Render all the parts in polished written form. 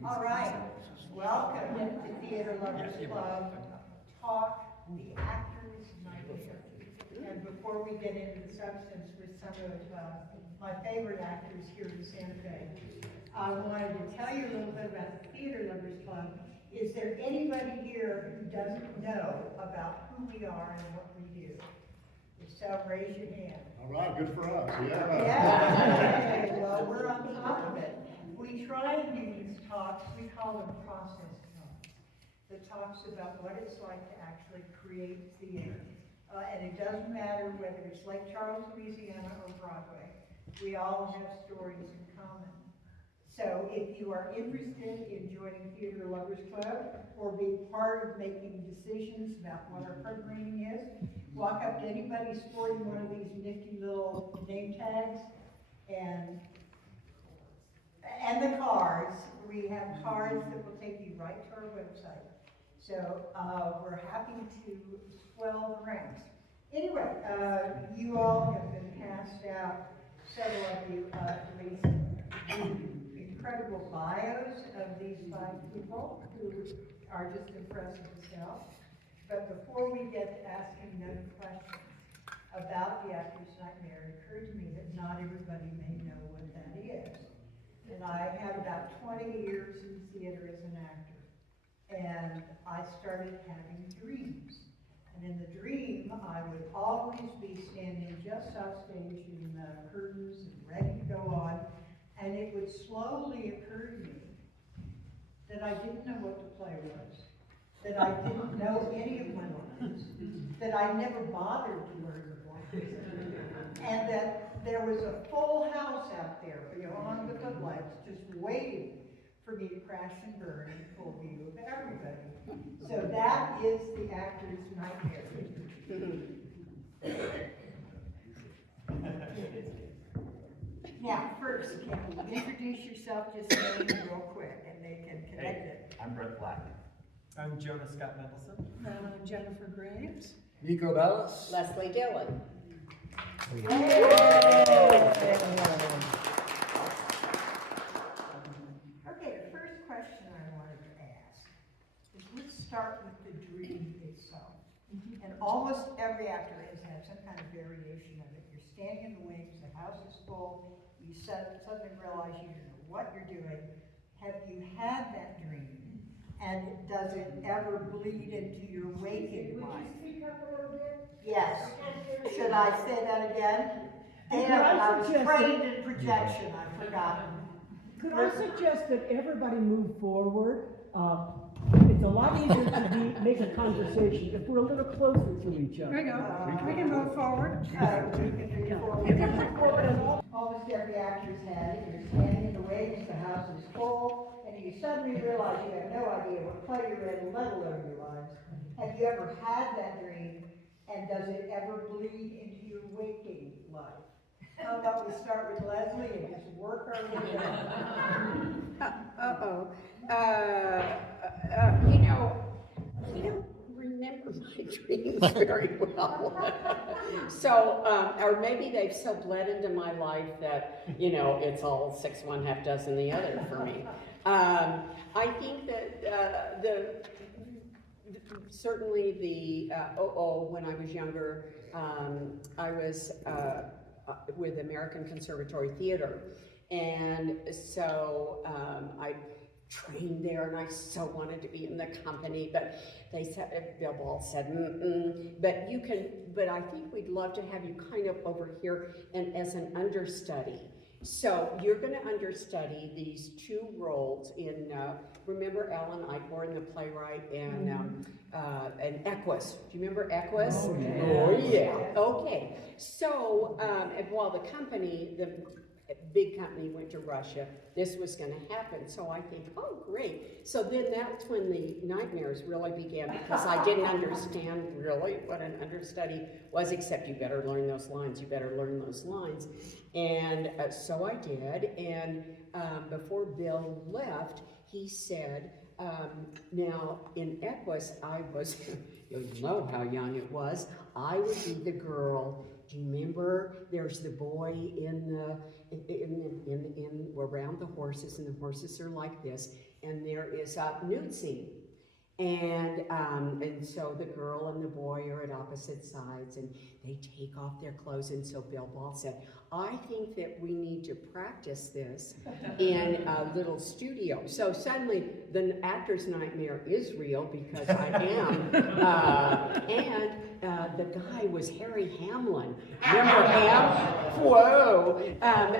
All right, welcome to Theater Lovers Club Talk, the Actors Night Here. And before we get into the substance with some of my favorite actors here in Santa Fe, I wanted to tell you a little bit about the Theater Lovers Club. Is there anybody here who doesn't know about who we are and what we do? If so, raise your hand. All right, good for us, yeah. Yeah, okay, well, we're on top of it. We try and do these talks, we call them process talks. The talks about what it's like to actually create theater. And it doesn't matter whether it's Lake Charles, Louisiana, or Broadway. We all have stories in common. So if you are interested in joining Theater Lovers Club or being part of making decisions about what our programming is, walk up to anybody sporting one of these nifty little name tags and the cards. We have cards that will take you right to our website. So we're happy to swell the ranks. Anyway, you all have been passed out, several of you, at least, incredible bios of these 5 people who are just impressive themselves. But before we get to asking them questions about the Actor's Nightmare, it occurred to me that not everybody may know what that is. And I had about 20 years in theater as an actor. And I started having dreams. And in the dream, I would always be standing just offstage in the curtains and ready to go on. And it would slowly occur to me that I didn't know what the play was, that I didn't know any of my lines, that I never bothered to learn the lines, and that there was a full house out there beyond the footlights just waiting for me to crash and burn in full view of everybody. So that is the Actor's Nightmare. Now, first, can you introduce yourself just name real quick, and they can connect it. I'm Brett Black. I'm Jonah Scott Mendelsohn. I'm Jennifer Graves. Nico Ballas. Leslie Dillen. Okay, the first question I wanted to ask is, let's start with the dream itself. And almost every actor has had some kind of variation of it. You're standing in the wings, the house is full, you suddenly realize you don't know what you're doing. Have you had that dream? And does it ever bleed into your waking life? Would you speak up a little bit? Yes. Should I say that again? And Damn, could I I was suggest trained in projection, I forgot. Could I suggest that everybody move forward? It's a lot easier to make a conversation if we're a little closer to each other. There we go. We can move forward. Almost every actor's had it. You're standing in the wings, the house is full, and you suddenly realize you have no idea what play you're in, let alone your lines. Have you ever had that dream, and does it ever bleed into your waking life? How about we start with Leslie and just work our way down? I don't remember my dreams very well. So, or maybe they've so bled into my life that, it's all 6 1 half dozen the other for me. I think that certainly when I was younger, I was with American Conservatory Theater. And so I trained there, and I so wanted to be in the company, but they said, Bill Ball said, but I think we'd love to have you kind of over here and as an understudy. So you're going to understudy these 2 roles in, remember Alan Eichhorn, the playwright, and Equus. Do you remember Equus? Oh, yeah. Okay. So, while the big company went to Russia, this was going to happen. So I think, oh, great. So then that's when the nightmares really began, because I didn't understand really what an understudy was, except you better learn those lines, And so I did. And before Bill left, he said, now in Equus, I was, you'll know how young it was, I would be the girl. Do you remember there's the boy around the horses, and the horses are like this, and there is a nude scene. And so the girl and the boy are at opposite sides, and they take off their clothes. And so Bill Ball said, I think that we need to practice this in a little studio. So suddenly the actor's nightmare is real, because I am. The guy was Harry Hamlin. Remember him? Whoa.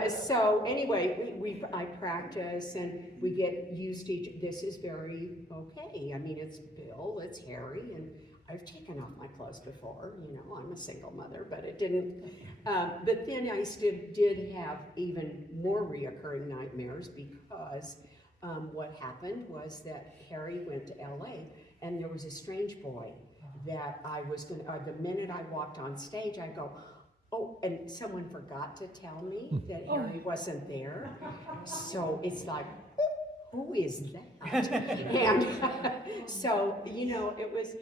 So anyway, I practice, and we get used to each. This is very okay. I mean, it's Bill, it's Harry, and I've taken off my clothes before. You know, I'm a single mother, but it didn't. But then I still did have even more reoccurring nightmares, because what happened was that Harry went to LA, and there was a strange boy that I was going to, the minute I walked on stage, I go, oh, and someone forgot to tell me that Harry wasn't there. So it's like, who is that? And so, you know, it was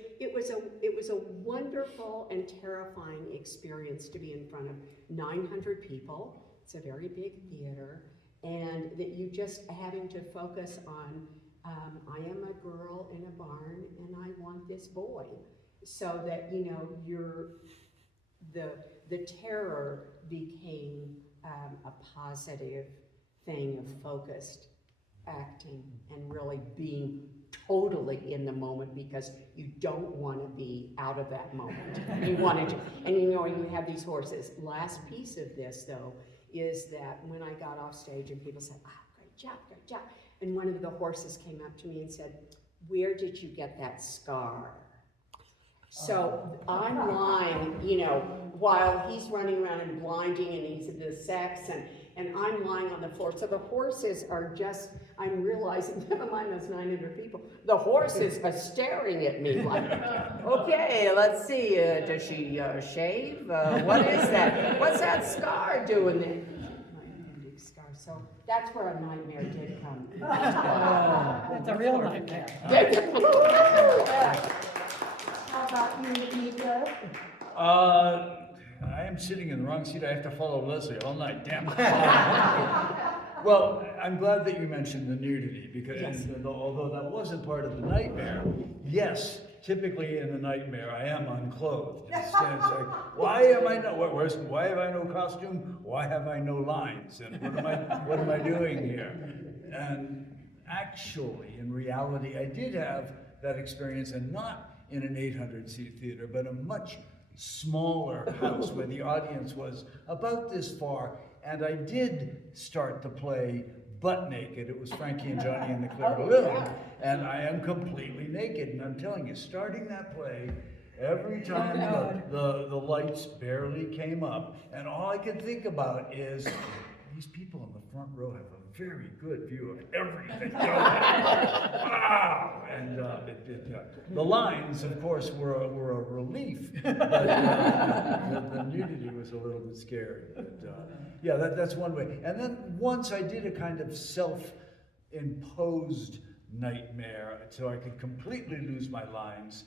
a wonderful and terrifying experience to be in front of 900 people. It's a very big theater, and that you just having to focus on, I am a girl in a barn, and I want this boy. So that, you know, the terror became a positive thing of focused acting and really being totally in the moment, because you don't want to be out of that moment. You wanted to, and you know, you have these horses. Last piece of this, though, is that when I got off stage and people said, great job, and one of the horses came up to me and said, where did you get that scar? So I'm lying, you know, while he's running around and blinding, and he's the sex, and I'm lying on the floor. So the horses are just, I'm realizing, never mind those 900 people, the horses are staring at me like, okay, let's see, does she shave? What is that? What's that scar doing there? My appendix scar. So that's where a nightmare did come. It's a real nightmare. How about you, Nico? I am sitting in the wrong seat. I have to follow Leslie all night. Damn. Well, I'm glad that you mentioned the nudity, because although that wasn't part of the nightmare, yes, typically in the nightmare I am unclothed. It's like, why have I no costume? Why have I no lines? And what am I doing here? And actually, in reality, I did have that experience, and not in an 800-seat theater, but a much smaller house where the audience was about this far, and I did start the play butt naked. It was Frankie and Johnny and the Clear Balloon, and I am completely naked, and I'm telling you, starting that play, every time the lights barely came up, and all I could think about is, these people in the front row have a very good view of everything. Wow! And the lines, of course, were a relief, but the nudity was a little bit scary. But yeah, that's one way. And then once I did a kind of self-imposed nightmare, so I could completely lose my lines.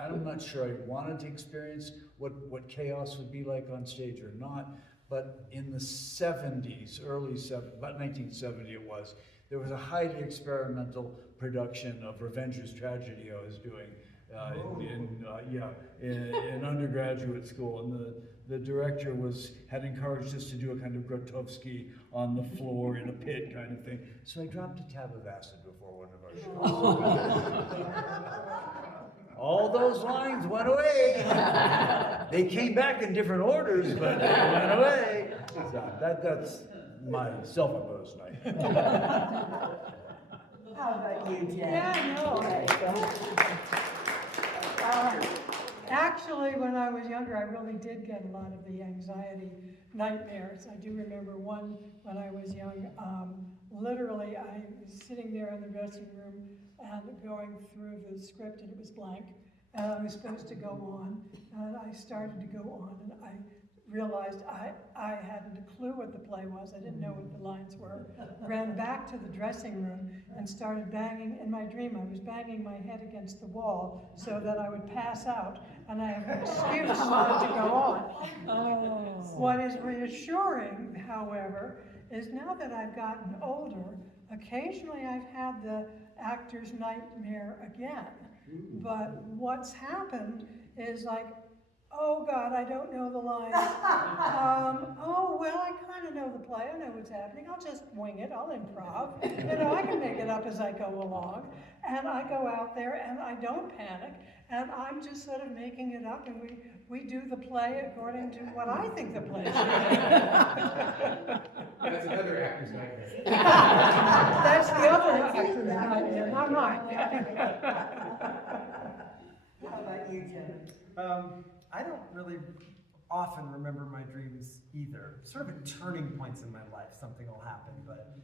I'm not sure I wanted to experience what chaos would be like on stage or not. But in the 70s, about 1970 it was, there was a highly experimental production of Revenger's Tragedy I was doing in undergraduate school, and the director had encouraged us to do a kind of Grotowski on the floor in a pit kind of thing. So I dropped a tab of acid before one of our shows. All those lines went away. They came back in different orders, but they went away. So that's my self-imposed night. How about you, Jen? Yeah, I know. Actually, when I was younger, I really did get a lot of the anxiety nightmares. I do remember one when I was young. Literally, I was sitting there in the dressing room and going through the script, and it was blank, and I was supposed to go on, and I started to go on, and I realized I hadn't a clue what the play was. I didn't know what the lines were. Ran back to the dressing room and started banging. In my dream, I was banging my head against the wall so that I would pass out, and I have an excuse not to go on. What is reassuring, however, is now that I've gotten older, occasionally I've had the actor's nightmare again. But what's happened is like, oh God, I don't know the lines. Oh, well, I kind of know the play. I know what's happening. I'll just wing it. I'll improv. You know, I can make it up as I go along. And I go out there and I don't panic. And I'm just sort of making it up. And we do the play according to what I think the play should be. That's another actor's nightmare. That's the other actor's nightmare, not mine. How about you, Jonah? I don't really often remember my dreams either. Sort of at turning points in my life, something will happen. But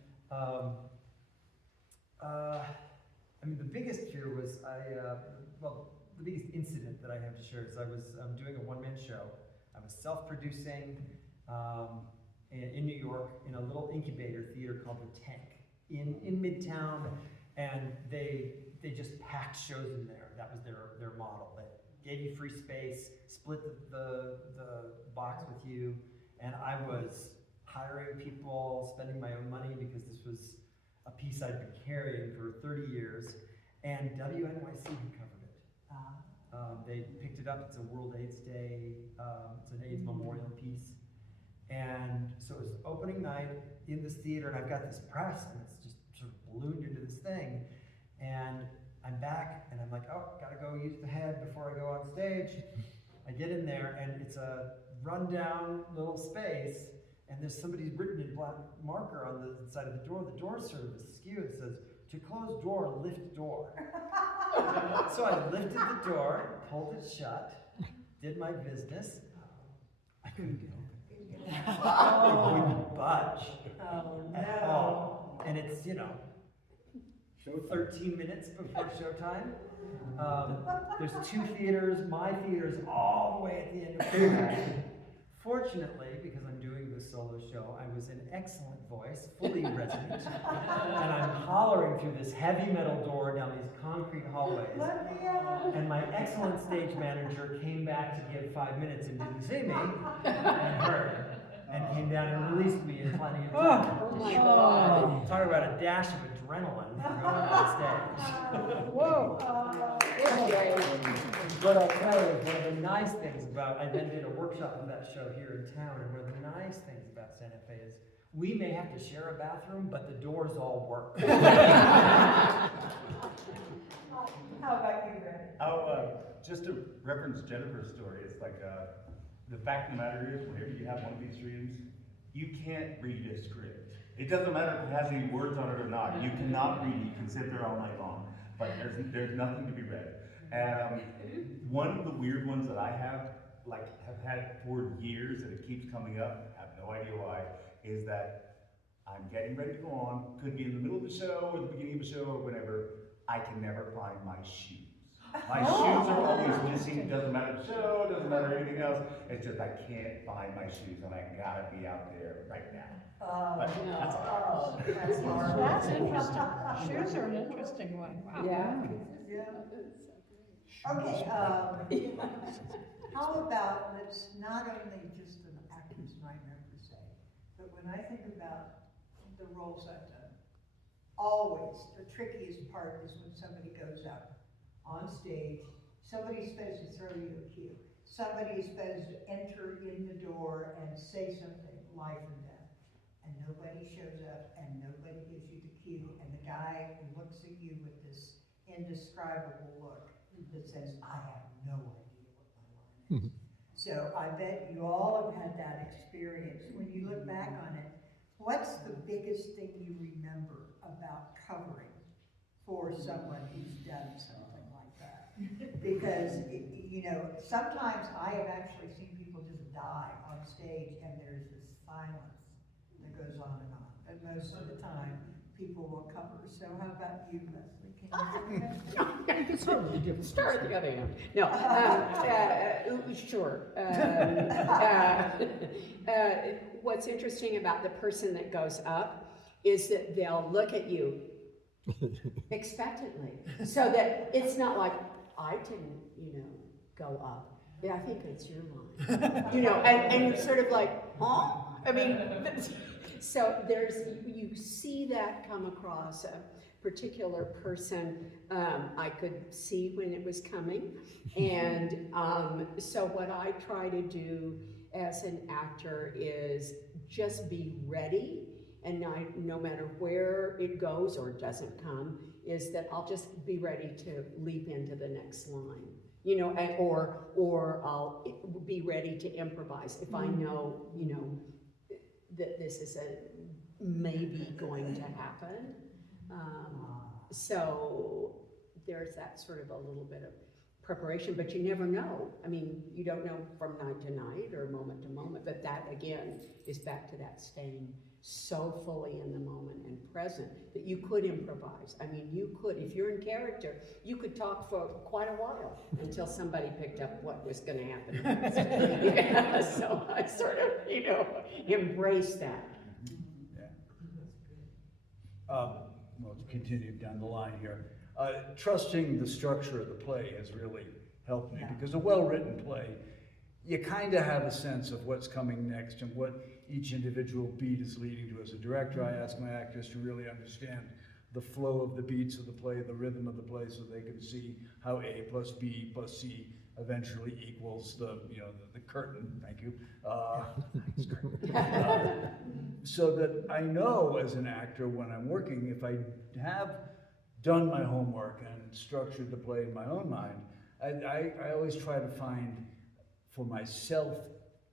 I mean, the biggest fear was the biggest incident that I have to share is I was doing a one-man show. I was self-producing in New York in a little incubator theater called The Tank in Midtown, and they just packed shows in there. That was their model. They gave you free space, split the box with you, and I was hiring people, spending my own money because this was a piece I'd been carrying for 30 years, and WNYC had covered it. They picked it up. It's a World AIDS Day. It's an AIDS memorial piece. And so it was opening night in this theater, and I've got this press, and it's just sort of ballooned into this thing. And I'm back, and I'm like, oh, gotta go use the head before I go on stage. I get in there, and it's a rundown little space, and there's somebody written in black marker on the side of the door. The door's sort of askew. It says, to close door, lift door. So I lifted the door, pulled it shut, did my business. I couldn't get open. I wouldn't budge at all. And it's, 13 minutes before showtime. There's two theaters. My theater is all the way at the end of the night. Fortunately, because I'm doing this solo show, I was in excellent voice, fully resonant, and I'm hollering through this heavy metal door down these concrete hallways. Let me out. And my excellent stage manager came back to give 5 minutes and didn't see me, and heard, and came down and released me in plenty of time. Oh my God. Talk about a dash of adrenaline for going on stage. Whoa. But I'll tell you, one of the nice things about, I then did a workshop of that show here in town, and one of the nice things about Santa Fe is we may have to share a bathroom, but the doors all work. How about you, Brad? Just to reference Jennifer's story, it's like the fact of the matter is, whenever you have one of these dreams, you can't read a script. It doesn't matter if it has any words on it or not. You cannot read it. You can sit there all night long, but there's nothing to be read. And one of the weird ones that I have had for years, and it keeps coming up, I have no idea why, is that I'm getting ready to go on, could be in the middle of the show or the beginning of the show or whatever, I can never find my shoes. My shoes are always missing. It doesn't matter the show, it doesn't matter anything else. It's just I can't find my shoes, and I gotta be out there right now. But that's all. That's hard. That's interesting. Shoes are an interesting one. Wow. Yeah. Okay, how about, let's not only just an actor's nightmare per se, but when I think about the roles I've done, always the trickiest part is when somebody goes up on stage, somebody's supposed to throw you a cue, somebody's supposed to enter in the door and say something, life or death, and nobody shows up and nobody gives you the cue, and the guy looks at you with this indescribable look that says, I have no idea what my line is. So I bet you all have had that experience. When you look back on it, what's the biggest thing you remember about covering for someone who's done something like that? Because, sometimes I have actually seen people just die on stage and there's this silence that goes on and on. And most of the time, people will cover. So how about you, Leslie? Can you Start at the other end. No, sure. What's interesting about the person that goes up is that they'll look at you expectantly, so that it's not like, I didn't, go up. Yeah, I think it's your line. And you're sort of like, huh? I mean, So you see that come across a particular person. I could see when it was coming. And so what I try to do as an actor is just be ready, and no matter where it goes or doesn't come, is that I'll just be ready to leap into the next line, you know, or I'll be ready to improvise if I know, you know, that this is maybe going to happen. So there's that sort of a little bit of preparation, but you never know. I mean, you don't know from night to night or moment to moment, but that again is back to that staying so fully in the moment and present that you could improvise. I mean, you could, if you're in character, you could talk for quite a while until somebody picked up what was going to happen next. Yeah, so I sort of, you know, embrace that. Yeah. Well, to continue down the line here, trusting the structure of the play has really helped me, because a well-written play, you kind of have a sense of what's coming next and what each individual beat is leading to. As a director, I ask my actors to really understand the flow of the beats of the play, the rhythm of the play, so they can see how A plus B plus C eventually equals the, you know, the curtain, thank you. So that I know as an actor when I'm working, if I have done my homework and structured the play in my own mind, I always try to find for myself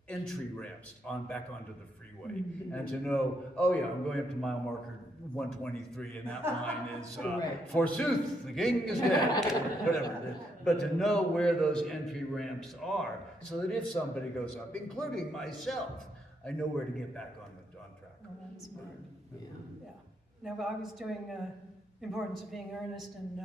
entry ramps back onto the freeway, and to know, oh yeah, I'm going up to mile marker 123, and that line is, forsooth, the king is dead, whatever it is. But to know where those entry ramps are, so that if somebody goes up, including myself, I know where to get back on track. Well, that's smart. Yeah. Yeah. No, I was doing The Importance of Being Earnest, and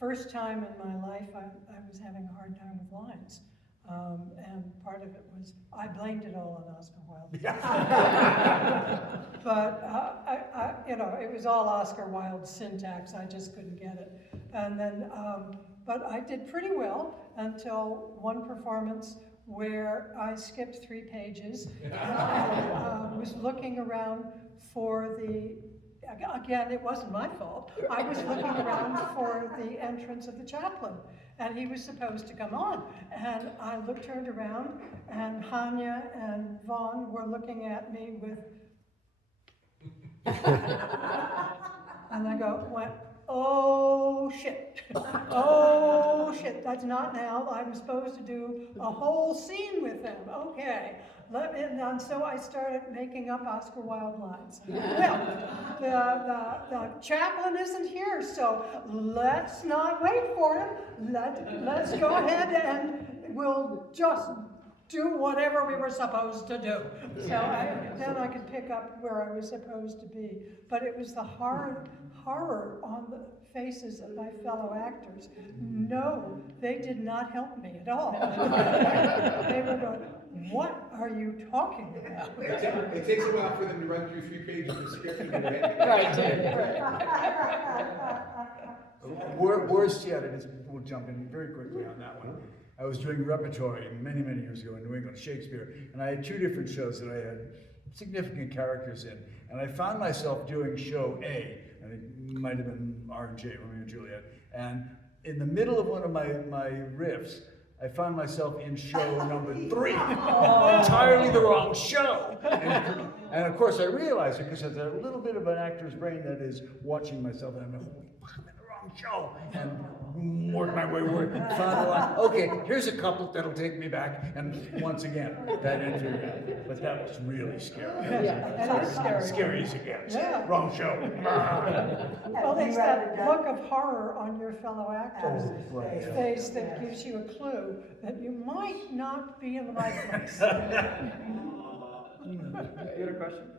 first time in my life I was having a hard time with lines. And part of it was, I blamed it all on Oscar Wilde. But, you know, it was all Oscar Wilde's syntax, I just couldn't get it. And then, but I did pretty well until one performance where I skipped 3 pages and was looking around for again, it wasn't my fault. I was looking around for the entrance of the chaplain, and he was supposed to come on. And I turned around, and Hanya and Vaughn were looking at me with, and I went, oh shit, oh shit, that's not now. I'm supposed to do a whole scene with them. Okay. And so I started making up Oscar Wilde lines. Well, the chaplain isn't here, so let's not wait for him. Let's go ahead and we'll just do whatever we were supposed to do. So then I could pick up where I was supposed to be. But it was the horror on the faces of my fellow actors. No, they did not help me at all. They were going, what are you talking about? It takes a while for them to run through 3 pages of script and then Worst yet, we'll jump in very quickly on that one. I was doing repertory many, many years ago in New England, Shakespeare, and I had 2 different shows that I had significant characters in. And I found myself doing show A, and it might have been R&J, Romeo and Juliet, and in the middle of one of my riffs, I found myself in show number 3, entirely the wrong show. And of course I realized it because there's a little bit of an actor's brain that is watching myself, and I'm like, I'm in the wrong show, and work my way, found a line. Okay, here's a couple that'll take me back, and once again, that entry. But that was really scary. Yeah, it is scary. Scary as it gets. Yeah. Wrong show. Well, it's that look of horror on your fellow actor's Right. face that gives you a clue that you might not be in the right place. You had a question?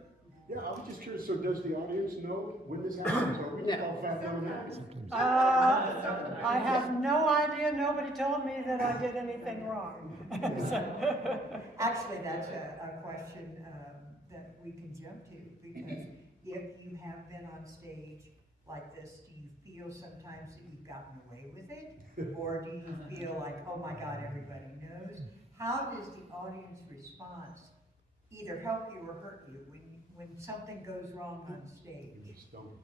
Yeah, I was just curious, so does the audience know when this happens? Are we all fat down there? I have no idea. Nobody told me that I did anything wrong. Actually, that's a question that we can jump to, because if you have been on stage like this, do you feel sometimes that you've gotten away with it? Or do you feel like, oh my God, everybody knows? How does the audience response either help you or hurt you when something goes wrong on stage. Just don't.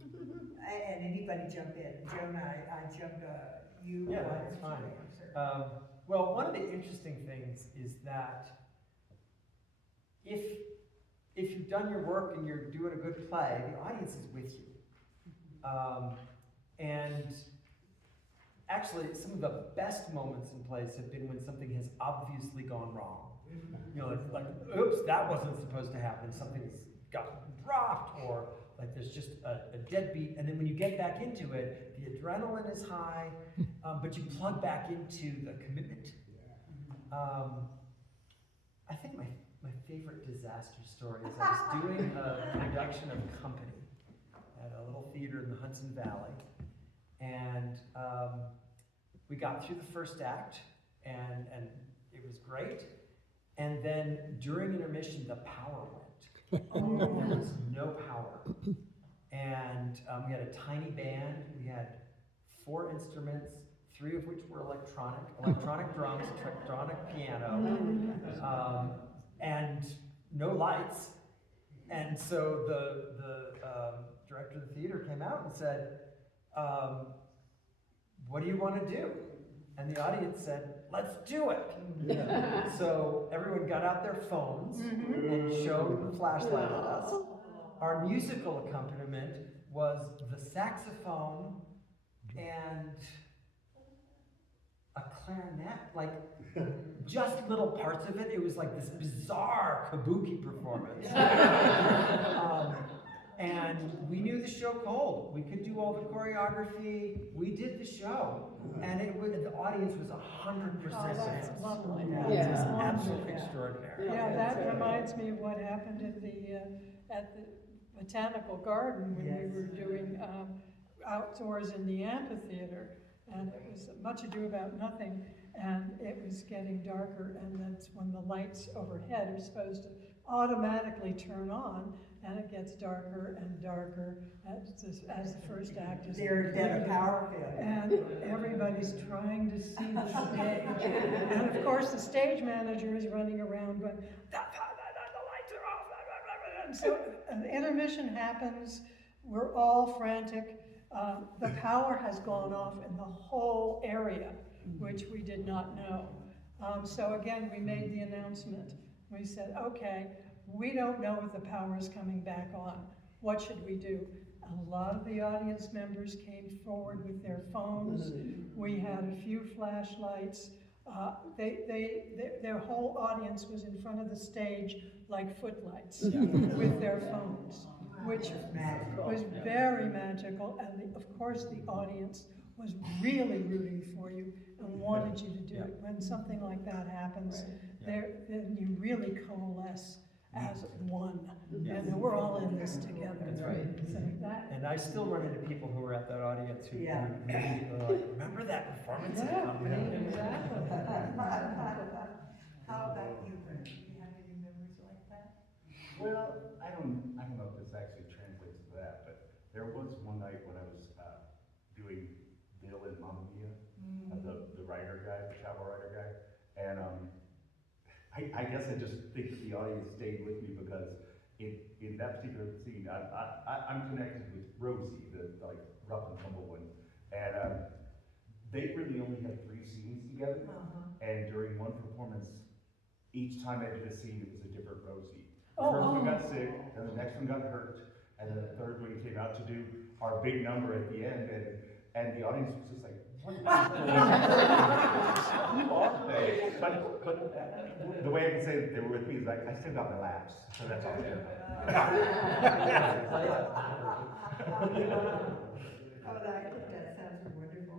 And anybody jump in, Jonah, I jumped, you. Yeah, why that's don't you fine. answer? Well, one of the interesting things is that if you've done your work and you're doing a good play, the audience is with you. And actually, some of the best moments in plays have been when something has obviously gone wrong. You know, like oops, that wasn't supposed to happen. Something's gotten dropped, or like there's just a deadbeat. And then when you get back into it, the adrenaline is high, but you plug back into the commitment. I think my favorite disaster story is I was doing a production of Company at a little theater in the Hudson Valley, and we got through the first act, and it was great. And then during intermission, the power went. There was no power. And we had a tiny band. We had 4 instruments, 3 of which were electronic drums, electronic piano, and no lights. And so the director of the theater came out and said, what do you want to do? And the audience said, let's do it. Yeah. So everyone got out their phones and showed the flashlight at us. Our musical accompaniment was the saxophone and a clarinet, like just little parts of it. It was like this bizarre kabuki performance. And we knew the show cold. We could do all the choreography. We did the show, and the audience was 100%. That's lovely. Yeah, Yeah. it was That's absolutely Yeah. extraordinary. Yeah, that reminds me of what happened at the Botanical Garden when we were doing outdoors in the amphitheater, and it was Much Ado About Nothing, and it was getting darker, and that's when the lights overhead are supposed to automatically turn on, and it gets darker and darker as the first act is There's been a power failure. and everybody's trying to see the stage. And of course, the stage manager is running around going, the lights are off. And so an intermission happens, we're all frantic. The power has gone off in the whole area, which we did not know. So again, we made the announcement. We said, okay, we don't know if the power is coming back on. What should we do? A lot of the audience members came forward with their phones. We had a few flashlights. Their whole audience was in front of the stage like footlights with their phones, which was very magical. And of course, the audience was really rooting for you and wanted you to do it. When something like that happens, then you really coalesce as one, and we're all in this together. That's right. So that, And I still run into people who were at that audience who Yeah. are like, remember that performance at Company? exactly. How about you, Brent? Do you have any memories like that? Well, I don't know if this actually translates to that, but there was one night when I was doing Dillen, the writer guy, the travel writer guy, and I guess I just think that the audience stayed with me because in that particular scene, I'm connected with Rosie, the like rough and tumble one, and they really only had 3 scenes together, and during one performance, each time I did a scene, it was a different Rosie. The first one got sick, and the next one got hurt, and then the third one came out to do our big number at the end, and the audience was just like, what is going on? Who are they? But the way I can say that they were with me is like, I still got my laughs, so that's all good. Oh, that sounds wonderful.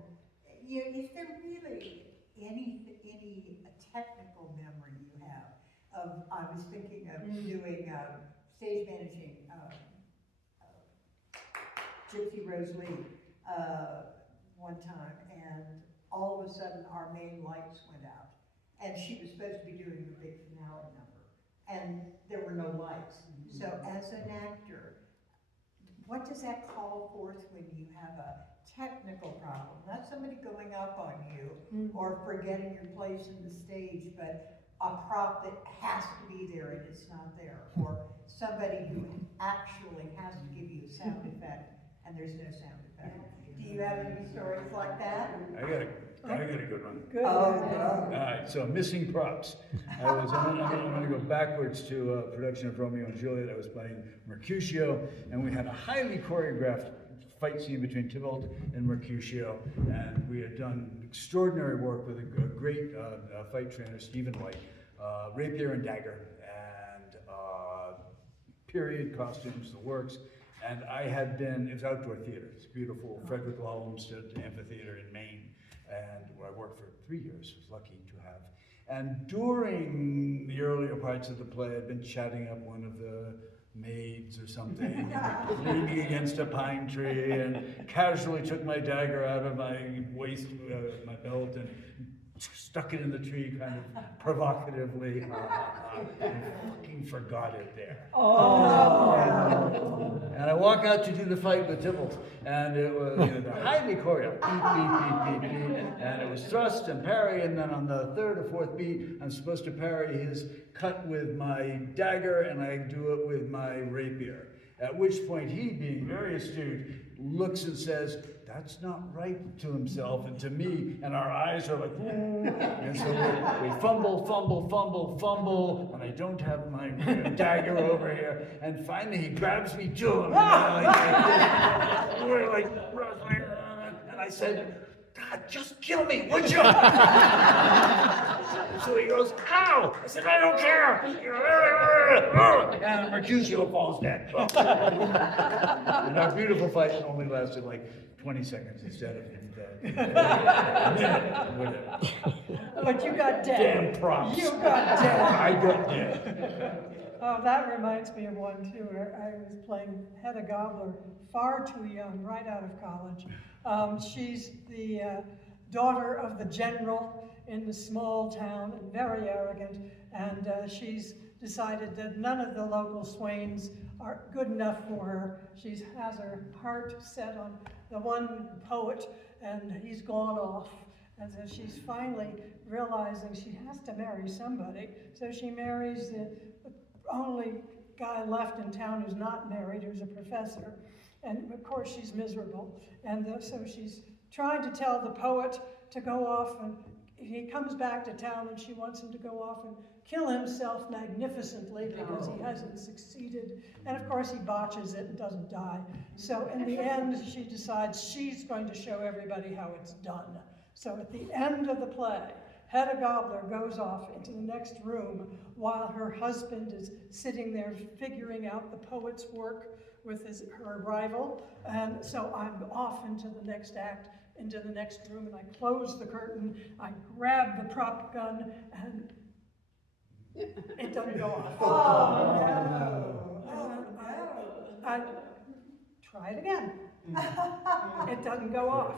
Is there really any technical memory you have of, I was thinking of doing stage managing Gypsy Rose Lee one time, and all of a sudden our main lights went out, and she was supposed to be doing the big finale number, and there were no lights. So as an actor, what does that call forth when you have a technical problem? Not somebody going up on you or forgetting your place in the stage, but a prop that has to be there and it's not there, or somebody who actually has to give you a sound effect, and there's no sound effect. Do you have any stories like that? I got a good one. Good. Oh, All right, so missing props. I'm going to go backwards to a production of Romeo and Juliet. I was playing Mercutio, and we had a highly choreographed fight scene between Tybalt and Mercutio, and we had done extraordinary work with a great fight trainer, Stephen White, rapier and dagger, and period costumes, the works. And I had been, it was outdoor theater, it's beautiful, Frederick Law Olmsted Amphitheater in Maine, and where I worked for 3 years, was lucky to have. And during the earlier parts of the play, I'd been chatting up one of the maids or something, leaning against a pine tree, and casually took my dagger out of my waist, my belt, and stuck it in the tree kind of provocatively, and fucking forgot it there. Oh. And I walk out to do the fight with Tybalt, and it was the highly choreographed, beat, beat, beat, beat, beat, and it was thrust and parry, and then on the third or fourth beat, I'm supposed to parry his cut with my dagger, and I do it with my rapier. At which point he, being very astute, looks and says, "That's not right," to himself and to me, and our eyes are like, and so we fumble, and I don't have my dagger over here, and finally he grabs me to him, and we're like wrestling, and I said, "God, just kill me, would you?" So he goes, "Ow!" I said, "I don't care." And Mercutio falls dead. And our beautiful fight only lasted like 20 seconds instead of a minute, whatever. But you got dead. Damn props. You got dead. I got dead. Oh, that reminds me of one too, where I was playing Hedda Gabler, far too young, right out of college. She's the daughter of the general in the small town, and very arrogant, and she's decided that none of the local swains are good enough for her. She has her heart set on the one poet, and he's gone off. And so she's finally realizing she has to marry somebody. So she marries the only guy left in town who's not married, who's a professor. And of course she's miserable. And so she's trying to tell the poet to go off, and he comes back to town and she wants him to go off and kill himself magnificently because he hasn't succeeded. And of course he botches it and doesn't die. So in the end, she decides she's going to show everybody how it's done. So at the end of the play, Hedda Gabler goes off into the next room while her husband is sitting there figuring out the poet's work with her rival. And so I'm off into the next act, into the next room, and I close the curtain, I grab the prop gun, and it doesn't go off. Oh, no. I try it again. It doesn't go off.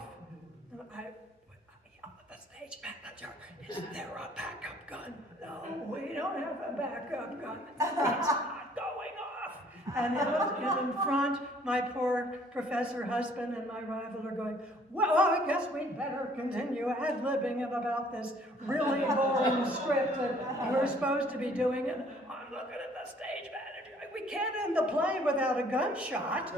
And I yell at the stage manager, "Is there a backup gun?" "No, we don't have a backup gun. It's not going off." And in front, my poor professor husband and my rival are going, "Well, I guess we'd better continue ad-libbing about this really boring script that we're supposed to be doing." And I'm looking at the stage manager. We can't end the play without a gunshot,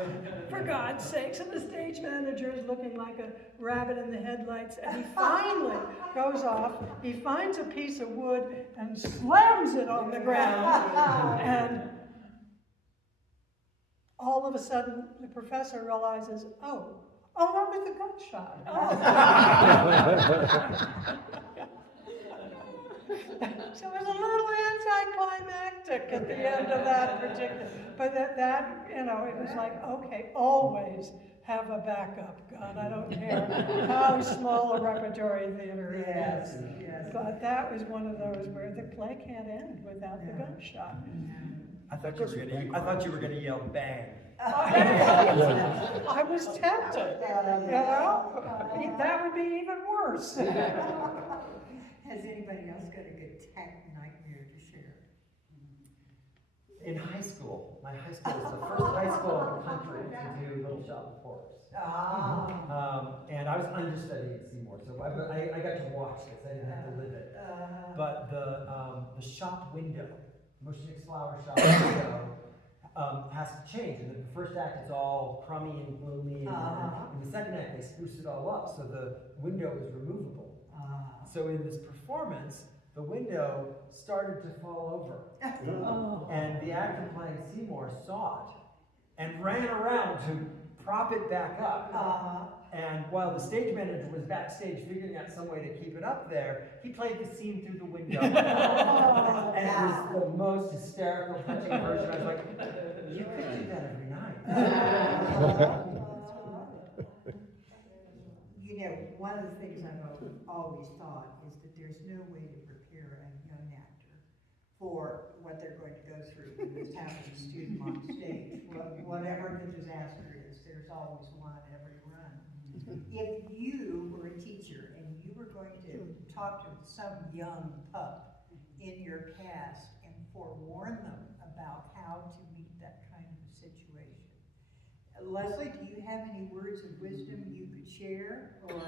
for God's sakes. And the stage manager is looking like a rabbit in the headlights. And he finally goes off. He finds a piece of wood and slams it on the ground. And all of a sudden, the professor realizes, oh, that was the gunshot. So it was a little anticlimactic at the end of that particular, but that it was like, okay, always have a backup gun. I don't care how small a repertory theater it is. Yes. But that was one of those where the play can't end without the gunshot. I thought you were gonna yell bang. I was tempted, that would be even worse. Has anybody else got a good tech nightmare to share? In high school, my high school was the first high school in the country to do Little Shop of Horrors. And I was understudy at Seymour, so I got to watch this, I didn't have to live it. But the shop window, Motion Mix Flower shop window, has to change. And in the first act, it's all crummy and gloomy, and in the second act, they spruce it all up, so the window is removable. So in this performance, the window started to fall over. Oh. And the actor playing Seymour saw it and ran around to prop it back up. And while the stage manager was backstage figuring out some way to keep it up there, he played the scene through the window. And it was the most hysterical, touching version. I was like, you could do that every night. You know, one of the things I've always thought is that there's no way to prepare a young actor for what they're going to go through when this happens to them on stage. Whatever the disaster is, there's always one every run. If you were a teacher and you were going to talk to some young pup in your cast and forewarn them about how to meet that kind of a situation, Leslie, do you have any words of wisdom you could share? Or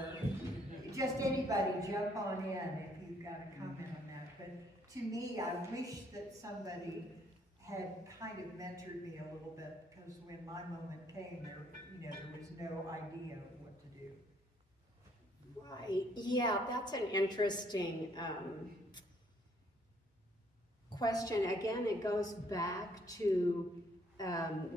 just anybody jump on in if you've got a comment on that. But to me, I wish that somebody had kind of mentored me a little bit, because when my moment came, there was no idea what to do. Right, yeah, that's an interesting question. Again, it goes back to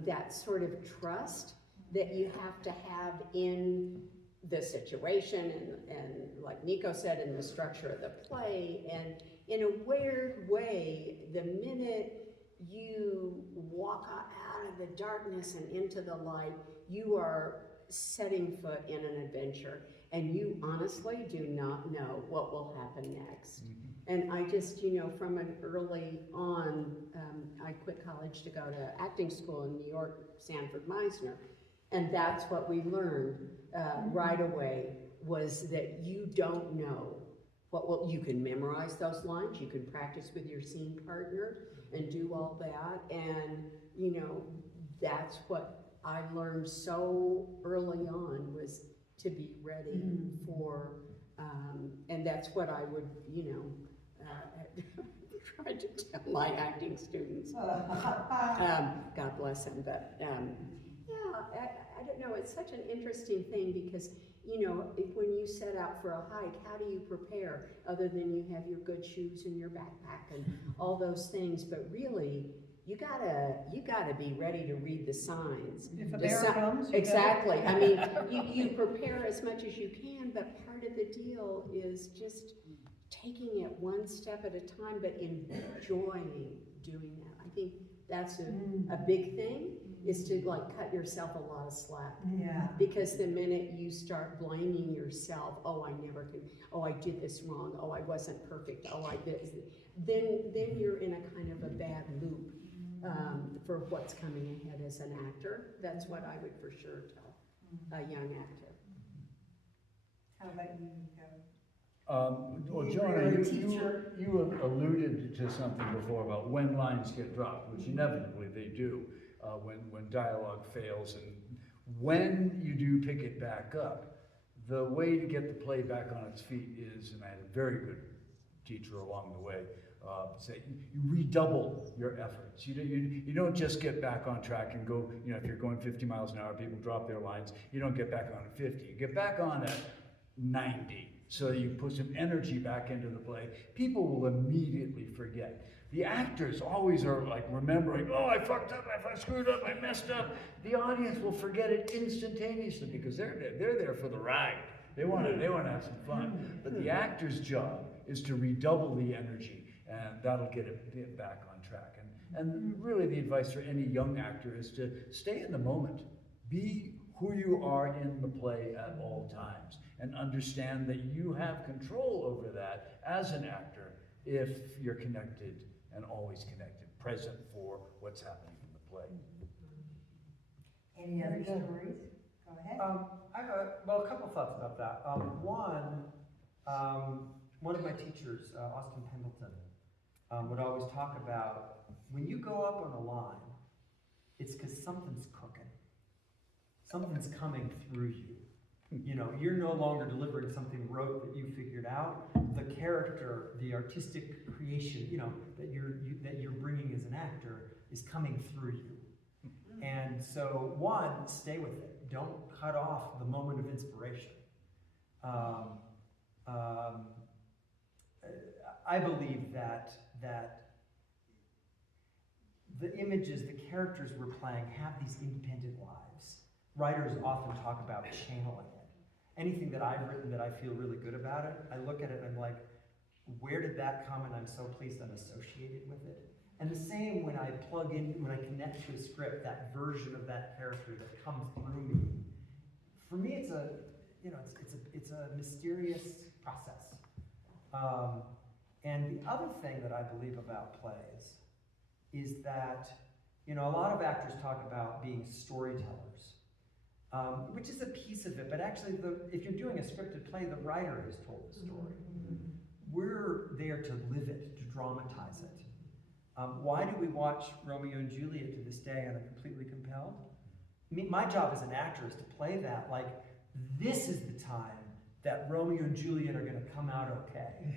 that sort of trust that you have to have in the situation, and like Nico said, in the structure of the play. And in a weird way, the minute you walk out of the darkness and into the light, you are setting foot in an adventure, and you honestly do not know what will happen next. And I just, from an early on, I quit college to go to acting school in New York, Sanford Meisner, and that's what we learned right away, was that you don't know you can memorize those lines, you can practice with your scene partner and do all that, and that's what I learned so early on, was to be ready for, and that's what I would, try to tell my acting students. God bless them, but I don't know, it's such an interesting thing, because when you set out for a hike, how do you prepare, other than you have your good shoes and your backpack and all those things? But really, you gotta be ready to read the signs. If a bear comes, exactly. I mean, you prepare as much as you can, but part of the deal is just taking it one step at a time, but enjoying doing that. I think that's a big thing, is to cut yourself a lot of slack. Yeah. Because the minute you start blaming yourself, oh, I never can, oh, I did this wrong, oh, I wasn't perfect, oh, I did, then you're in a kind of a bad loop for what's coming ahead as an actor. That's what I would for sure tell a young actor. How about you, Nico? Well, You Jonah, were a you teacher. alluded to something before about when lines get dropped, which inevitably they do, when dialogue fails. And when you do pick it back up, the way to get the play back on its feet is, and I had a very good teacher along the way, say you redouble your efforts. You don't just get back on track and go, if you're going 50 miles an hour, people drop their lines, you don't get back on at 50. You get back on at 90. So you put some energy back into the play. People will immediately forget. The actors always are remembering, oh, I fucked up, I screwed up, I messed up. The audience will forget it instantaneously, because they're there for the ride. They want to have some fun. But the actor's job is to redouble the energy, and that'll get it back on track. And really the advice for any young actor is to stay in the moment. Be who you are in the play at all times, and understand that you have control over that as an actor if you're connected and always connected, present for what's happening in the play. Any other stories? Go ahead. I have a couple thoughts about that. One of my teachers, Austin Pendleton, would always talk about, when you go up on a line, it's because something's cooking. Something's coming through you. You're no longer delivering something rote that you figured out. The character, the artistic creation, that you're bringing as an actor is coming through you. And so, one, stay with it. Don't cut off the moment of inspiration. I believe that the images, the characters we're playing have these independent lives. Writers often talk about channeling it. Anything that I've written that I feel really good about it, I look at it and I'm like, where did that come? And I'm so pleased I'm associated with it. And the same when I plug in, when I connect to a script, that version of that character that comes through me. For me, it's a mysterious process. And the other thing that I believe about plays is that, a lot of actors talk about being storytellers, which is a piece of it, but actually if you're doing a scripted play, the writer has told the story. We're there to live it, to dramatize it. Why do we watch Romeo and Juliet to this day and are completely compelled? I mean, my job as an actor is to play that like, this is the time that Romeo and Juliet are gonna come out okay.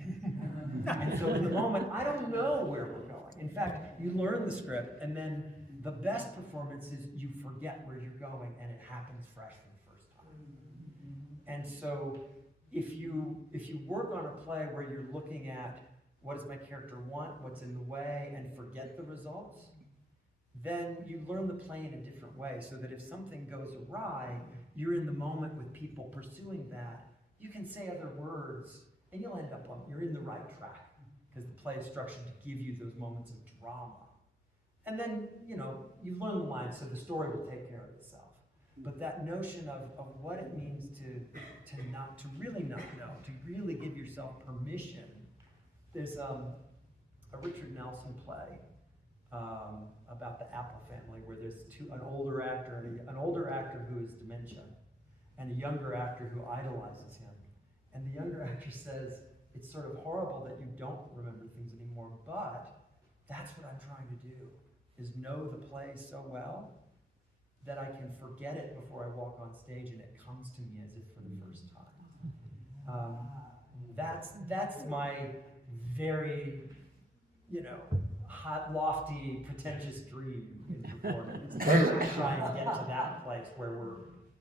And so in the moment, I don't know where we're going. In fact, you learn the script and then the best performance is you forget where you're going and it happens fresh for the first time. And so if you work on a play where you're looking at what does my character want, what's in the way, and forget the results, then you learn the play in a different way so that if something goes awry, you're in the moment with people pursuing that. You can say other words and you're in the right track because the play is structured to give you those moments of drama. And then, you learn the lines so the story will take care of itself. But that notion of what it means to really not know, to really give yourself permission. There's a Richard Nelson play about the Apple family where there's an older actor who has dementia and a younger actor who idolizes him. And the younger actor says, it's sort of horrible that you don't remember things anymore, but that's what I'm trying to do, is know the play so well that I can forget it before I walk on stage and it comes to me as if for the first time. That's my very, hot, lofty, pretentious dream in performance. Try and get to that place where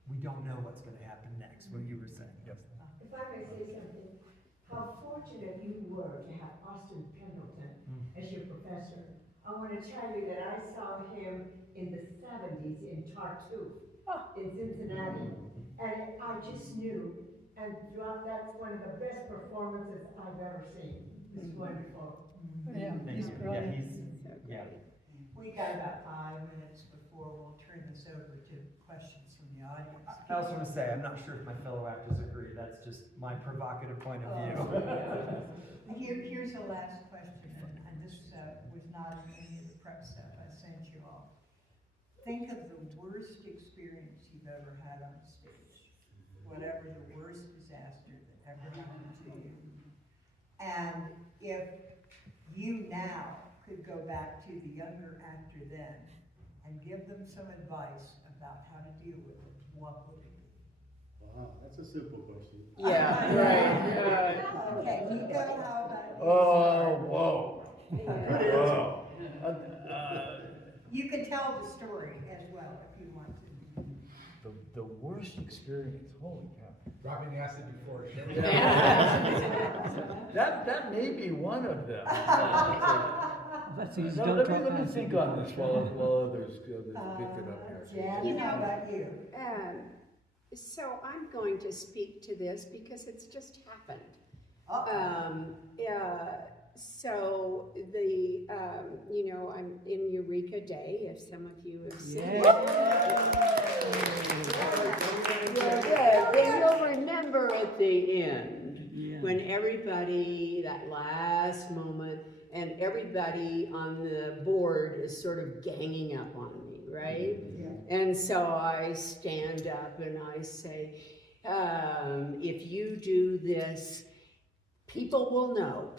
we don't know what's going to happen next, what you were saying. Yes. If I may say something, how fortunate you were to have Austin Pendleton as your professor. I want to tell you that I saw him in the 70s in Tartuffe in Cincinnati, and I just knew, and that's one of the best performances I've ever seen. It's wonderful. Yeah, he's Yeah, brilliant. We got about 5 minutes before we'll turn this over to questions from the audience. I also want to say, I'm not sure if my fellow actors agree. That's just my provocative point of view. Here's the last question, and this was not in any of the prep stuff I sent you all. Think of the worst experience you've ever had on stage, whatever the worst disaster that ever happened to you. And if you now could go back to the younger actor then and give them some advice about how to deal with it, what would it be? Wow, that's a simple question. Yeah, right. Okay, Nico, how about you? Oh, whoa. Whoa. You can tell the story as well if you want to. The worst experience, holy cow. Dropping acid before a show. That may be one of them. Let's see, No, don't let talk me about think it. on this while others pick it up here. Jan, how about you? So I'm going to speak to this because it's just happened. So I'm in Eureka Day, if some of you have seen it. Then you'll remember at the end, when everybody, that last moment, and everybody on the board is sort of ganging up on me, right? Yeah. And so I stand up and I say, if you do this, people will know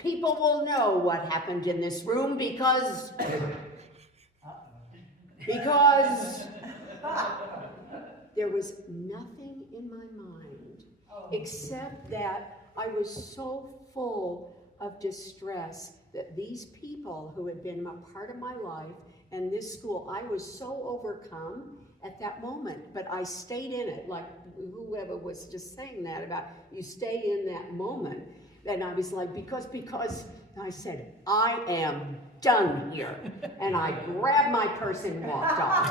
what happened in this room because there was nothing in my mind except that I was so full of distress that these people who had been a part of my life And this school, I was so overcome at that moment, but I stayed in it, like whoever was just saying that about you stay in that moment. And I was like, because I said, I am done here. And I grabbed my purse and walked off.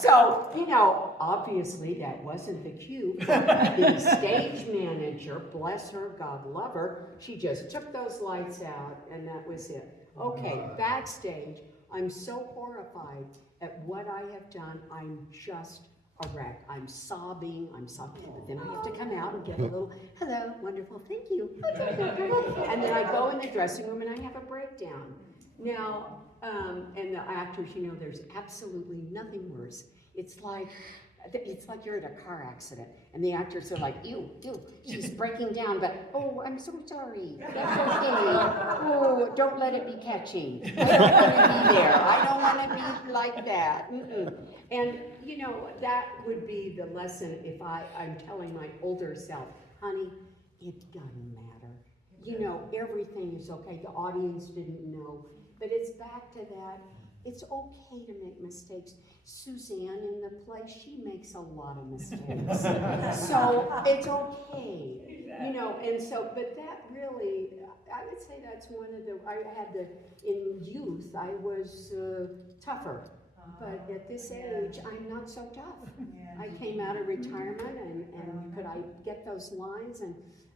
So, you know, obviously that wasn't the cue. The stage manager, bless her, God love her, she just took those lights out and that was it. Okay, backstage, I'm so horrified at what I have done. I'm just a wreck. I'm sobbing, but then I have to come out and give a little, hello, wonderful, thank you. And then I go in the dressing room and I have a breakdown. Now, and the actors, you know, there's absolutely nothing worse. It's like you're in a car accident, and the actors are like, ew, she's breaking down, but, oh, I'm so sorry, that's okay. Oh, don't let it be catching. I don't want to be there. I don't want to be like that. And, you know, that would be the lesson if I'm telling my older self, honey, it doesn't matter. You know, everything is okay. The audience didn't know. But it's back to that. It's okay to make mistakes. Suzanne in the play, she makes a lot of mistakes. So it's okay. You know, and so, but that really, I would say that's one of the, in youth, I was tougher. But at this age, I'm not so tough. I came out of retirement and could I get those lines and,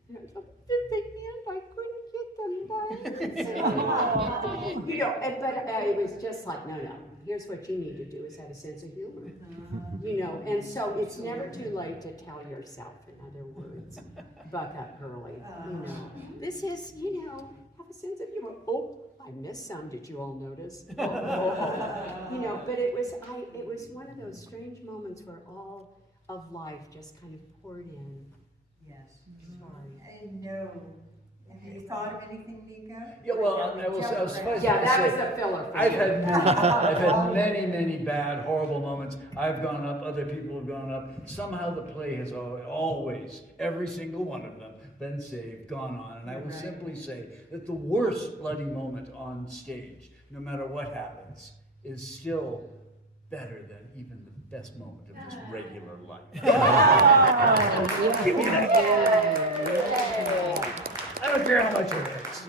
you know, did they end? I couldn't get them back. You know, but it was just like, no, here's what you need to do is have a sense of humor. You know, and so it's never too late to tell yourself, in other words, buck up, girly. You know, this is, you know, have a sense of humor. Oh, I missed some, did you all notice? You know, but it was one of those strange moments where all of life just kind of poured in. Yes, sorry. I know. Have you thought of anything, Nico? Yeah, well, I was suffice Yeah, to that say, was a filler for I've you. had many bad, horrible moments. I've gone up, other people have gone up. Somehow the play has always, every single one of them, been saved, gone on. And I will simply say that the worst bloody moment on stage, no matter what happens, is still better than even the best moment of just regular life. Give me that. I don't care how much it hurts.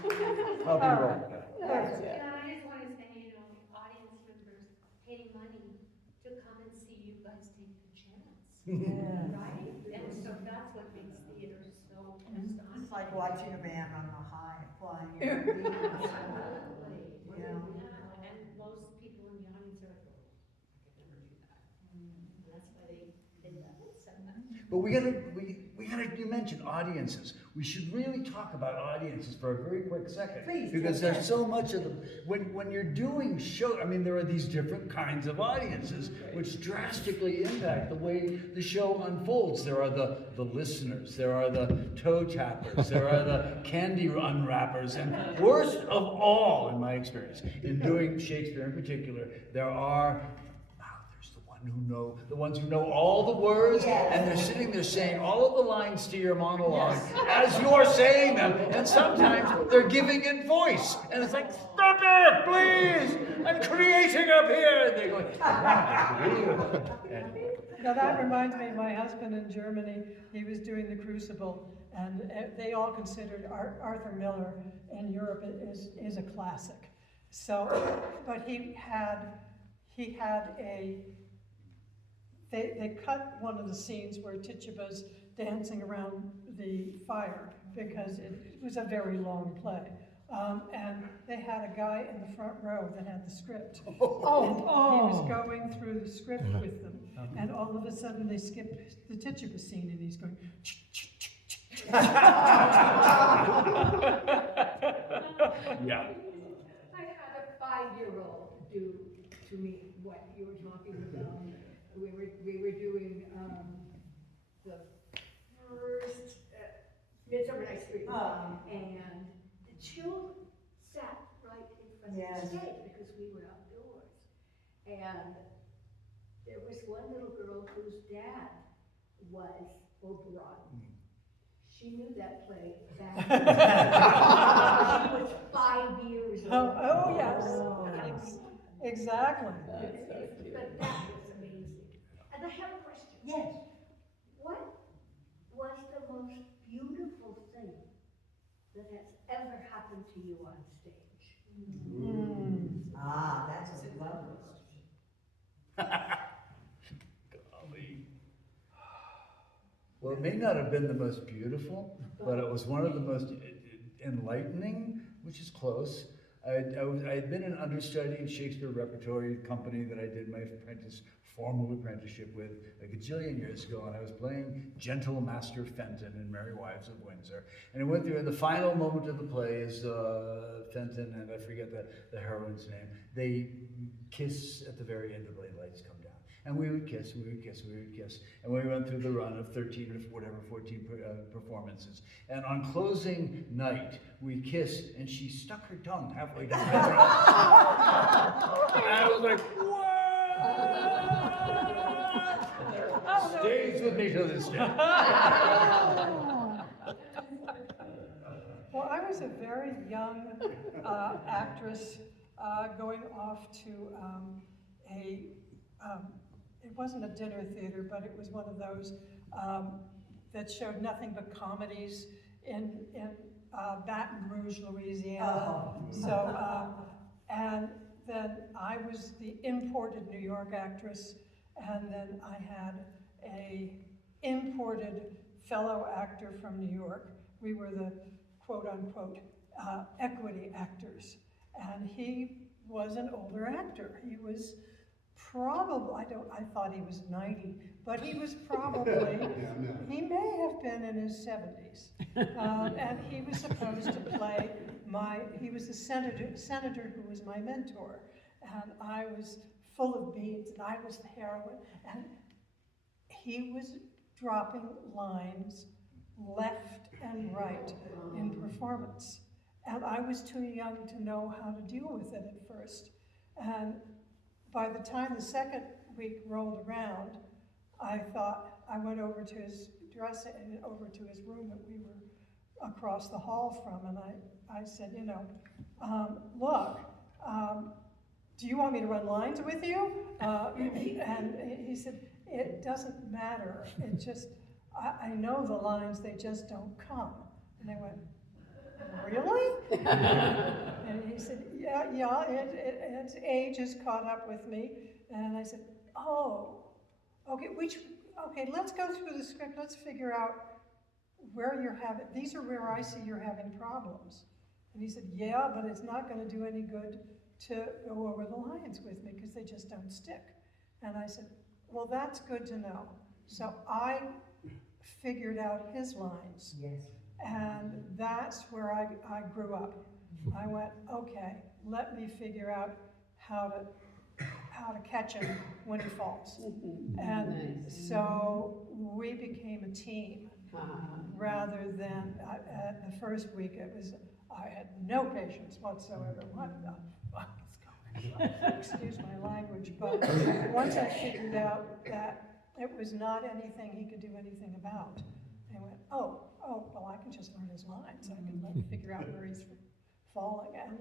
I'll be right back. That's it. And I just want to say, you know, audience members paying money to come and see you guys take the chance. Right? And so that's what makes theater so astonishing. It's like watching a man on a high flying. Absolutely. Yeah. And most people in the audience are like, oh, I could never do that. That's why they love it so much. But we gotta, you mentioned audiences. We should really talk about audiences for a very quick second. Please, because yes, there's so much of them. When you're doing show, I mean, there are these different kinds of audiences which drastically impact the way the show unfolds. There are the listeners, there are the toe tappers, there are the candy unwrappers, and worst of all, in my experience, in doing Shakespeare in particular, there are the ones who know all the words, and they're sitting there saying all of the lines to your monologue as you're saying them, and sometimes they're giving it voice, and it's like, stop it, please, I'm creating up here, and they're going, Now that reminds me of my husband in Germany. He was doing The Crucible, and they all considered Arthur Miller in Europe is a classic. So, but he had they cut one of the scenes where Tituba's dancing around the fire because it was a very long play. And they had a guy in the front row that had the script. And he was going through the script with them. And all of a sudden they skipped the Tituba scene and he's going, yeah. I had a 5-year-old do to me what you were talking about. We were doing the first Midsummer Night's Dream, and the children sat right in front of the stage because we were outdoors. And there was one little girl whose dad was Oberon. She knew that play back then. She was 5 years old. oh yes. Exactly. But that was amazing. And I have a question. Yes. What was the most beautiful thing that has ever happened to you on stage? Ah, that's a lovely Golly. Well, it may not have been the most beautiful, but it was one of the most enlightening, which is close. I had been an understudy in Shakespeare Repertory Company that I did my formal apprenticeship with a gajillion years ago, and I was playing Gentle Master Fenton in Merry Wives of Windsor. And it went through, in the final moment of the play is Fenton, and I forget the heroine's name, they kiss at the very end of the lights come down. And we would kiss, we would kiss, we would kiss. And we went through the run of 13 or whatever, 14 performances. And on closing night, we kissed, and she stuck her tongue halfway down my throat. And I was like, what? Stays with me to this day. Well, I was a very young actress going off to it wasn't a dinner theater, but it was one of those that showed nothing but comedies in Baton Rouge, Louisiana. So, and then I was the imported New York actress, and then I had a imported fellow actor from New York. We were the quote-unquote equity actors, and he was an older actor. He was probably, I thought he was 90, but he was probably, he may have been in his 70s. And he was supposed to play he was the senator who was my mentor. And I was full of beads, and I was the heroine. And he was dropping lines left and right in performance. And I was too young to know how to deal with it at first. And by the time the second week rolled around, I went over to his over to his room that we were across the hall from, and I said, look, do you want me to run lines with you? And he said, it doesn't matter. It just, I know the lines, they just don't come. And I went, really? And he said, yeah, its age has caught up with me. And I said, oh, okay, let's go through the script. Let's figure out where you're having, these are where I see you're having problems. And he said, yeah, but it's not going to do any good to go over the lines with me because they just don't stick. And I said, well, that's good to know. So I figured out his lines. Yes. And that's where I grew up. I went, okay, let me figure out how to catch him when he falls. And so we became a team rather than, at the first week I had no patience whatsoever. What the fuck is going on? Excuse my language, but once I figured out that it was not anything he could do anything about, I went, oh, well, I can just learn his lines. I can figure out where he's falling. And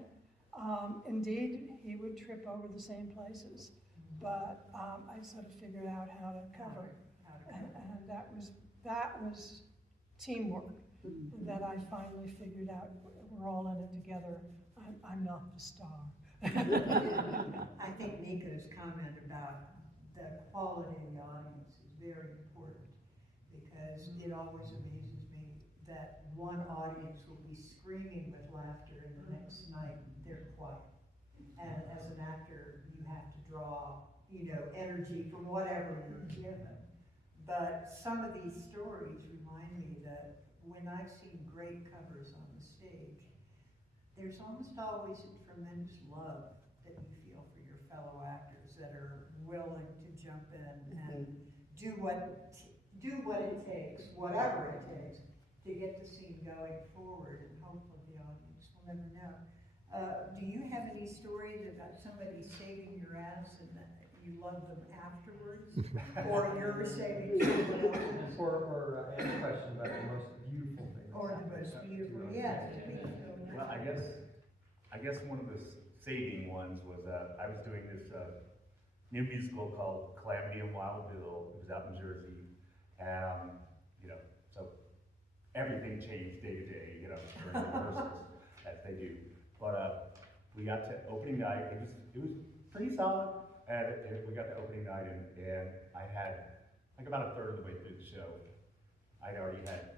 indeed, he would trip over the same places, but I sort of figured out how to cover. And that was teamwork that I finally figured out. We're all in it together. I'm not the star. I think Nico's comment about the quality of the audience is very important, because it always amazes me that one audience will be screaming with laughter and the next night they're quiet. And as an actor, you have to draw, energy from whatever you're given. But some of these stories remind me that when I've seen great covers on the stage, there's almost always a tremendous love that you feel for your fellow actors that are willing to jump in and do what it takes, whatever it takes, to get the scene going forward, and hopefully the audience will never know. Do you have any stories about somebody saving your ass and that you love them afterwards? Or you're saving someone else? Or any question about the most beautiful thing. Or the most beautiful, yes. Well, I guess one of the saving ones was, I was doing this, new musical called Calamity in Wild Bill. It was out in Jersey. You know, so everything changed day to day, you know, during the rehearsals, as they do. But, we got to opening night, it was pretty solid, and we got to opening night, and I had, like about a third of the way through the show, I'd already had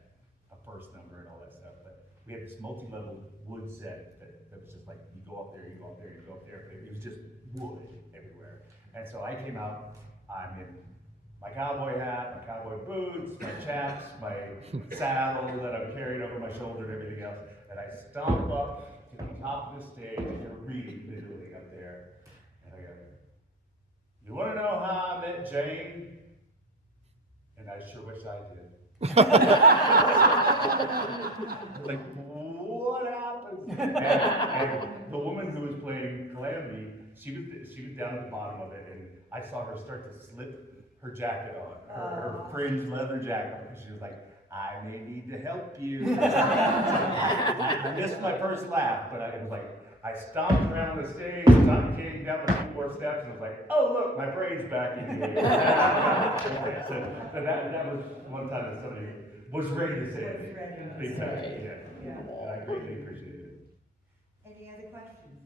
a first number and all that stuff, but we had this multi-level wood set that was just like, you go up there, you go up there, you go up there, it was just wood everywhere. And so I came out, I'm in my cowboy hat, my cowboy boots, my chaps, my saddle that I'm carrying over my shoulder and everything else, and I stomp up to the top of the stage, and they're reading literally up there, and I go, you wanna know how I met Jane? And I sure wish I did. Like, what happened? And the woman who was playing Calamity, she was down at the bottom of it, and I saw her start to slip her jacket on, her fringe leather jacket, because she was like, I may need to help you. I missed my first laugh, but it was like, I stomped around the stage, Johnny came down the 2 more steps, and was like, oh look, my brain's back in here. So that was one time that somebody was ready to say it. Because, yeah, and I greatly appreciate it. Any other questions?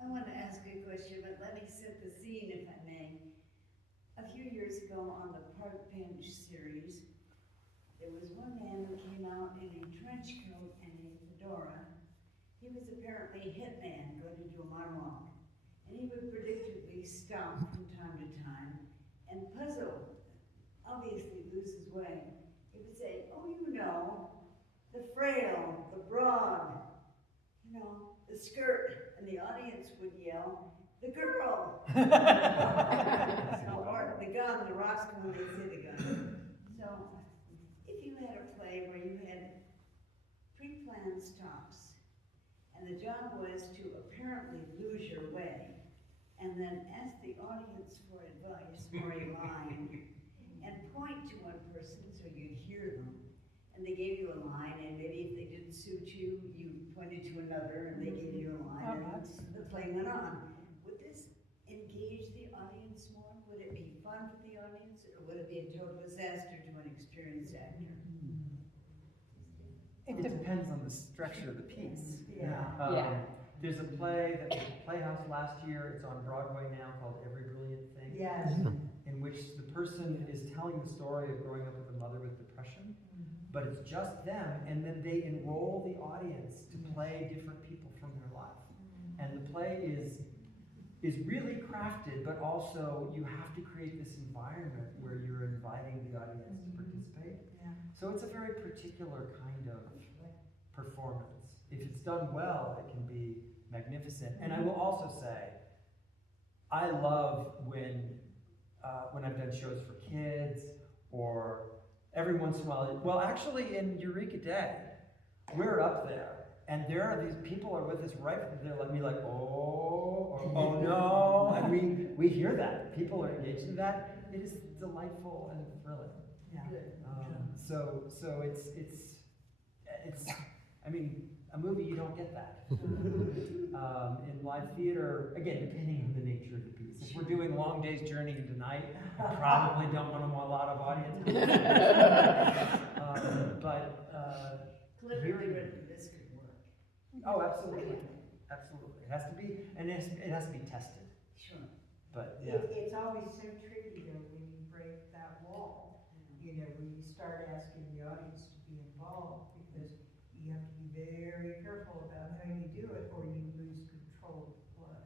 I want to ask a question, but let me set the scene if I may. A few years ago on the Park Bench series, there was one man who came out in a trench coat and a fedora. He was apparently a hitman going to do a monologue. And he would predictably stop from time to time and puzzle, obviously lose his way. He would say, oh, you know, the frail, the broad, you know, the skirt, and the audience would yell, the girl. Or the gun, the Roscoe when they say the gun. So, if you had a play where you had pre-planned stops, and the job was to apparently lose your way, and then ask the audience for advice or a line, and point to one person so you'd hear them, and they gave you a line, and maybe if they didn't suit you, you pointed to another, and they gave you a line, and the play went on. Would this engage the audience more? Would it be fun for the audience, or would it be a total disaster to an experienced actor? It depends on the structure of the piece. Yeah. There's a play that was at the Playhouse last year, it's on Broadway now, called Every Brilliant Thing. Yes. In which the person is telling the story of growing up with a mother with depression, but it's just them, and then they enroll the audience to play different people from their life. And the play is really crafted, but also you have to create this environment where you're inviting the audience to participate. Yeah. So it's a very particular kind of performance. If it's done well, it can be magnificent. And I will also say, I love when I've done shows for kids, or every once in a while, well, actually in Eureka Day, we're up there, and there are these people are with us right, they're like, me like, oh, or oh no, and we hear that. People are engaged in that. It is delightful and thrilling. Yeah. So it's, I mean, a movie, you don't get that. In live theater, again, depending on the nature of the piece. If we're doing Long Day's Journey into Night, I probably don't want a lot of audience. Clearly written, this could work. Oh, absolutely, absolutely. It has to be, and it has to be tested. Sure. But yeah. It's always so tricky though when you break that wall, you know, when you start asking the audience to be involved, because you have to be very careful about how you do it, or you lose control of the play.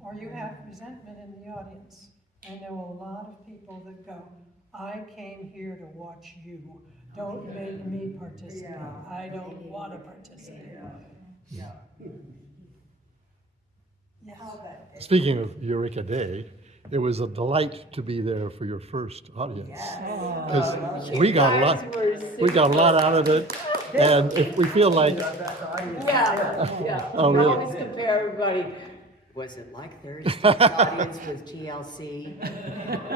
Or you have resentment in the audience. I know a lot of people that go, I came here to watch you. Don't make me participate. Yeah. I don't want to participate. Yeah. Yes. Speaking of Eureka Day, it was a delight to be there for your first audience. Because we got a lot out of it, and if we feel like, Yeah. Oh, We really? always compare everybody. Was it like Thursday's audience with TLC?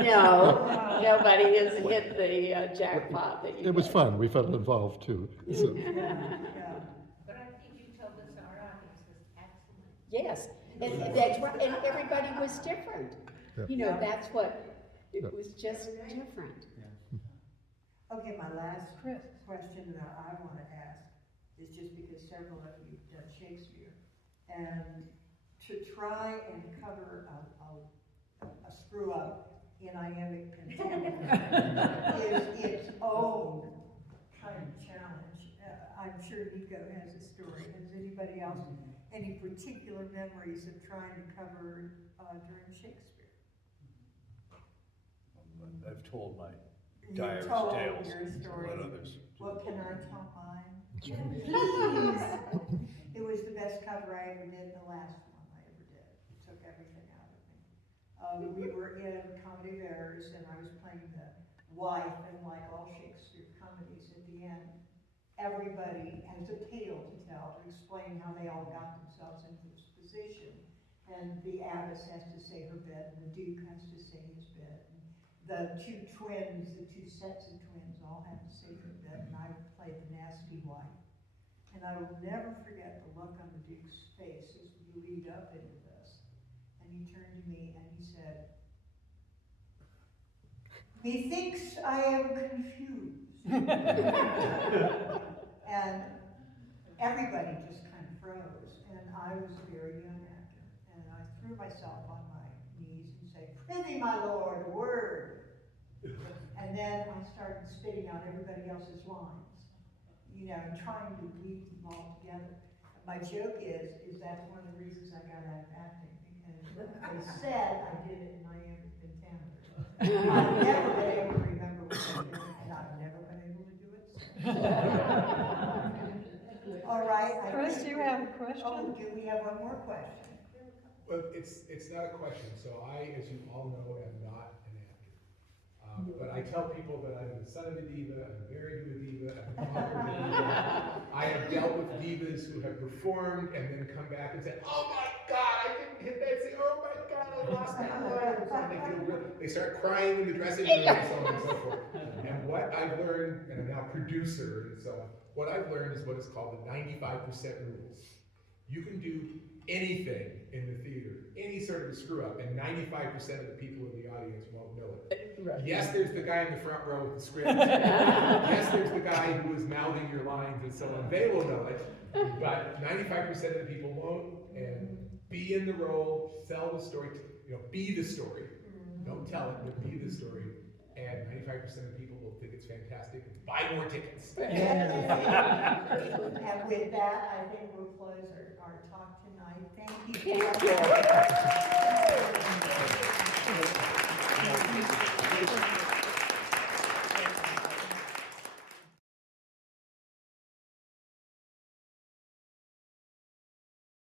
No, nobody has hit the jackpot that you it was did. fun, we felt involved too. So, But I think you tell the Yes, and that's right, and everybody was different. Yep. You know, that's what, it Yep. was just different. Okay, my last Chris. question that I want to ask is just because several of you have done Shakespeare. And to try and cover a screw up in iambic pentameter is its own kind of challenge. I'm sure Nico has a story. Has anybody else any particular memories of trying to cover during Shakespeare? I've told my You've direst told tales. your story. Let others do What the can I talking. tell mine? Please. It was the best cover I ever did, the last one I ever did. It took everything out of me. We were in Comedy of Errors, and I was playing the wife, and like all Shakespeare comedies, at the end, everybody has a tale to tell to explain how they all got themselves into this position. And the abbess has to say her bit, and the duke has to say his bit. And the two twins, the two sets of twins all have to say their bit, and I played the nasty wife. And I will never forget the look on the duke's face as we lead up into this. And he turned to me and he said, "Methinks I am confused." And everybody just kind of froze. And I was a very young actor. And I threw myself on my knees and said, "Prithee, my lord, a word." And then I started spitting out everybody else's lines, you know, trying to weave them all together. And my joke is that's one of the reasons I got out of acting, because they said I did it in iambic pentameter. I've never been able to remember what I did, and I've never been able to do it since. All right. Chris, you have a question? Oh, do we have one more question? Well, it's not a question, so I, as you all know, am not an actor. But I tell people that I'm the son of a diva, I'm married to a diva, I'm the father of a diva. I have dealt with divas who have performed and then come back and say, "Oh my God, I didn't hit that scene, oh my God, I lost that line." And they feel real, they start crying in the dressing room and so on and so forth. And what I've learned, and I'm now producer and so on, what I've learned is what is called the 95% rules. You can do anything in the theater, any sort of a screw up, and 95% of the people in the audience won't know it. Yes, there's the guy in the front row with the script. Yes, there's the guy who is mouthing your lines and so on. They will know it, but 95% of the people won't. And be in the role, sell the story, be the story. Don't tell it, but be the story. And 95% of people will think it's fantastic and buy more tickets. And with that, I think we'll close our talk tonight. Thank you. Thank you.